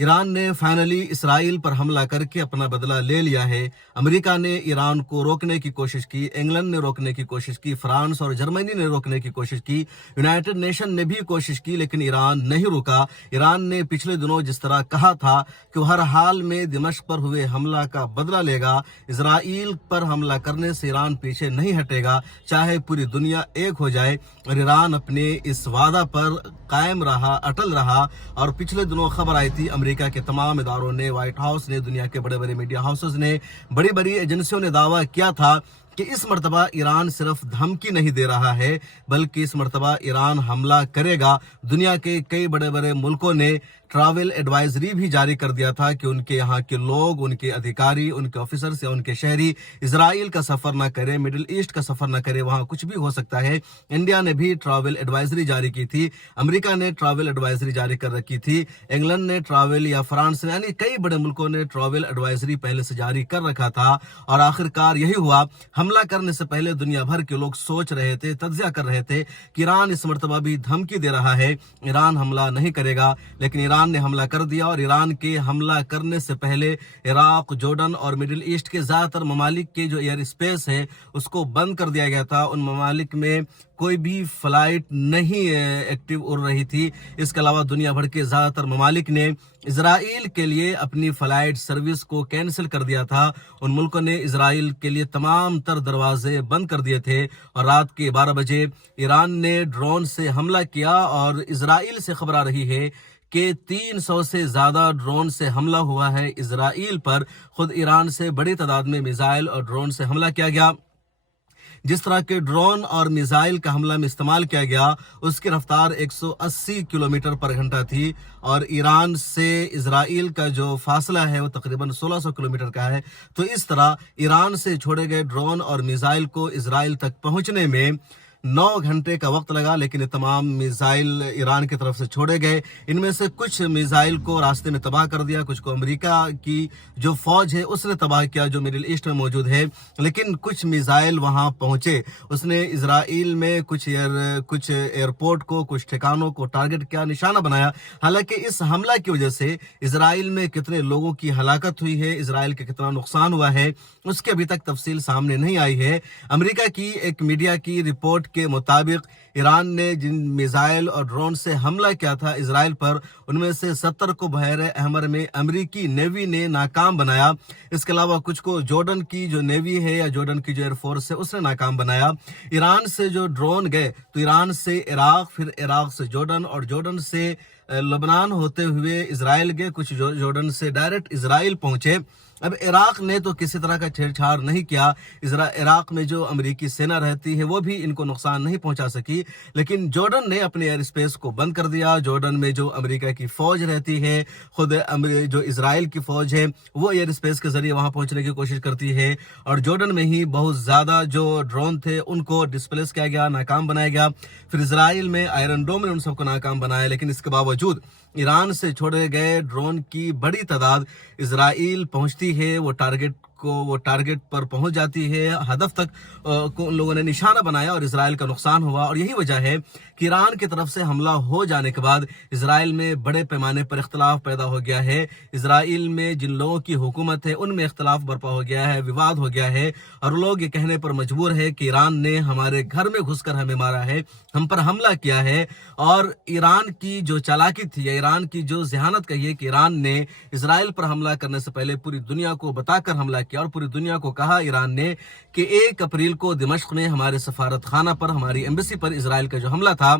ایران نے فائنلی اسرائیل پر حملہ کر کے اپنا بدلہ لے لیا ہے۔ امریکہ نے ایران کو روکنے کی کوشش کی، انگلینڈ نے روکنے کی کوشش کی، فرانس اور جرمنی نے روکنے کی کوشش کی، یونائٹڈ نیشن نے بھی کوشش کی، لیکن ایران نہیں رکا۔ ایران نے پچھلے دنوں جس طرح کہا تھا کہ وہ ہر حال میں دمشق پر ہوئے حملہ کا بدلہ لے گا، اسرائیل پر حملہ کرنے سے ایران پیچھے نہیں ہٹے گا، چاہے پوری دنیا ایک ہو جائے، اور ایران اپنے اس وعدہ پر قائم رہا، اٹل رہا۔ اور پچھلے دنوں خبر آئی تھی، امریکہ کے تمام اداروں نے، وائٹ ہاؤس نے، دنیا کے بڑے بڑے میڈیا ہاؤسز نے، بڑی بڑی ایجنسیوں نے دعویٰ کیا تھا کہ اس مرتبہ ایران صرف دھمکی نہیں دے رہا ہے بلکہ اس مرتبہ ایران حملہ کرے گا۔ دنیا کے کئی بڑے بڑے ملکوں نے ٹریول ایڈوائزری بھی جاری کر دیا تھا کہ ان کے یہاں کے لوگ، ان کے ادھیکاری، ان کے آفیسرز یا ان کے شہری اسرائیل کا سفر نہ کریں، مڈل ایسٹ کا سفر نہ کریں، وہاں کچھ بھی ہو سکتا ہے۔ انڈیا نے بھی ٹریول ایڈوائزری جاری کی تھی، امریکہ نے ٹریول ایڈوائزری جاری کر رکھی تھی، انگلینڈ نے ٹریول، یا فرانس نے، یعنی کئی بڑے ملکوں نے ٹریول ایڈوائزری پہلے سے جاری کر رکھا تھا۔ اور آخرکار یہی ہوا، حملہ کرنے سے پہلے دنیا بھر کے لوگ سوچ رہے تھے، تجزیہ کر رہے تھے کہ ایران اس مرتبہ بھی دھمکی دے رہا ہے، ایران حملہ نہیں کرے گا، لیکن ایران نے حملہ کر دیا۔ اور ایران کے حملہ کرنے سے پہلے عراق، جورڈن اور مڈل ایسٹ کے زیادہ تر ممالک کے جو ایئر اسپیس ہے اس کو بند کر دیا گیا تھا۔ ان ممالک میں کوئی بھی فلائٹ نہیں ایکٹیو اڑ رہی تھی۔ اس کے علاوہ دنیا بھر کے زیادہ تر ممالک نے اسرائیل کے لیے اپنی فلائٹ سروس کو کینسل کر دیا تھا۔ ان ملکوں نے اسرائیل کے لیے تمام تر دروازے بند کر دیے تھے، اور رات کے 12 بجے ایران نے ڈرون سے حملہ کیا، اور اسرائیل سے خبر آ رہی ہے کہ 300 سے زیادہ ڈرون سے حملہ ہوا ہے اسرائیل پر۔ خود ایران سے بڑی تعداد میں میزائل اور ڈرون سے حملہ کیا گیا۔ جس طرح کے ڈرون اور میزائل کا حملہ میں استعمال کیا گیا، اس کی رفتار 180 کلومیٹر پر گھنٹہ تھی، اور ایران سے اسرائیل کا جو فاصلہ ہے وہ تقریباً 1600 کلومیٹر کا ہے۔ تو اس طرح ایران سے چھوڑے گئے ڈرون اور میزائل کو اسرائیل تک پہنچنے میں 9 گھنٹے کا وقت لگا، لیکن یہ تمام میزائل ایران کی طرف سے چھوڑے گئے۔ ان میں سے کچھ میزائل کو راستے میں تباہ کر دیا، کچھ کو امریکہ کی جو فوج ہے اس نے تباہ کیا جو مڈل ایسٹ میں موجود ہے، لیکن کچھ میزائل وہاں پہنچے۔ اس نے اسرائیل میں کچھ ایئرپورٹ کو، کچھ ٹھکانوں کو ٹارگٹ کیا، نشانہ بنایا۔ حالانکہ اس حملہ کی وجہ سے اسرائیل میں کتنے لوگوں کی ہلاکت ہوئی ہے، اسرائیل کا کتنا نقصان ہوا ہے، اس کی ابھی تک تفصیل سامنے نہیں آئی ہے۔ امریکہ کی ایک میڈیا کی رپورٹ کے مطابق ایران نے جن میزائل اور ڈرون سے حملہ کیا تھا اسرائیل پر، ان میں سے 70 کو بحیر احمر میں امریکی نیوی نے ناکام بنایا۔ اس کے علاوہ کچھ کو جورڈن کی جو نیوی ہے یا جورڈن کی جو ایئر فورس ہے اس نے ناکام بنایا۔ ایران سے جو ڈرون گئے تو ایران سے عراق، پھر عراق سے جورڈن، اور جورڈن سے لبنان ہوتے ہوئے اسرائیل گئے، کچھ جورڈن سے ڈائریکٹ اسرائیل پہنچے۔ اب عراق نے تو کسی طرح کا چھیڑ چھاڑ نہیں کیا، عراق میں جو امریکی سینا رہتی ہے وہ بھی ان کو نقصان نہیں پہنچا سکی، لیکن جورڈن نے اپنے ایئر اسپیس کو بند کر دیا۔ جورڈن میں جو امریکہ کی فوج رہتی ہے، خود جو اسرائیل کی فوج ہے وہ ایئر اسپیس کے ذریعے وہاں پہنچنے کی کوشش کرتی ہے، اور جورڈن میں ہی بہت زیادہ جو ڈرون تھے ان کو ڈسپلیس کیا گیا، ناکام بنایا گیا۔ پھر اسرائیل میں آئرن ڈوم نے ان سب کو ناکام بنایا، لیکن اس کے باوجود ایران سے چھوڑے گئے ڈرون کی بڑی تعداد اسرائیل پہنچتی ہے، وہ ٹارگٹ پر پہنچ جاتی ہے، ہدف تک کو ان لوگوں نے نشانہ بنایا، اور اسرائیل کا نقصان ہوا۔ اور یہی وجہ ہے کہ ایران کی طرف سے حملہ ہو جانے کے بعد اسرائیل میں بڑے پیمانے پر اختلاف پیدا ہو گیا ہے۔ اسرائیل میں جن لوگوں کی حکومت ہے ان میں اختلاف برپا ہو گیا ہے، وواد ہو گیا ہے، اور لوگ یہ کہنے پر مجبور ہے کہ ایران نے ہمارے گھر میں گھس کر ہمیں مارا ہے، ہم پر حملہ کیا ہے۔ اور ایران کی جو چالاکی تھی یا ایران کی جو ذہانت کہیے کہ ایران نے اسرائیل پر حملہ کرنے سے پہلے پوری دنیا کو بتا کر حملہ کیا، اور پوری دنیا کو کہا ایران نے کہ 1 اپریل کو دمشق میں ہمارے سفارت خانہ پر، ہماری ایمبیسی پر اسرائیل کا جو حملہ تھا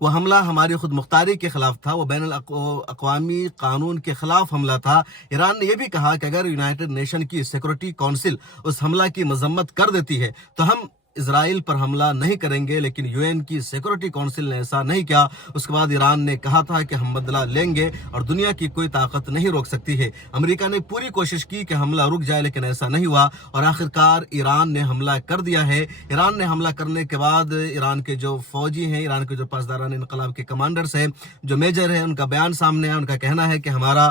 وہ حملہ ہماری خود مختاری کے خلاف تھا، وہ بین الاقوامی قانون کے خلاف حملہ تھا۔ ایران نے یہ بھی کہا کہ اگر یونائٹڈ نیشن کی سیکورٹی کونسل اس حملہ کی مذمت کر دیتی ہے تو ہم اسرائیل پر حملہ نہیں کریں گے، لیکن UN کی سیکورٹی کونسل نے ایسا نہیں کیا۔ اس کے بعد ایران نے کہا تھا کہ ہم بدلہ لیں گے اور دنیا کی کوئی طاقت نہیں روک سکتی ہے۔ امریکہ نے پوری کوشش کی کہ حملہ رک جائے، لیکن ایسا نہیں ہوا، اور آخرکار ایران نے حملہ کر دیا ہے۔ ایران نے حملہ کرنے کے بعد ایران کے جو فوجی ہیں، ایران کے جو پاسداران انقلاب کے کمانڈرز ہیں، جو میجر ہیں، ان کا بیان سامنے ہے، ان کا کہنا ہے کہ ہمارا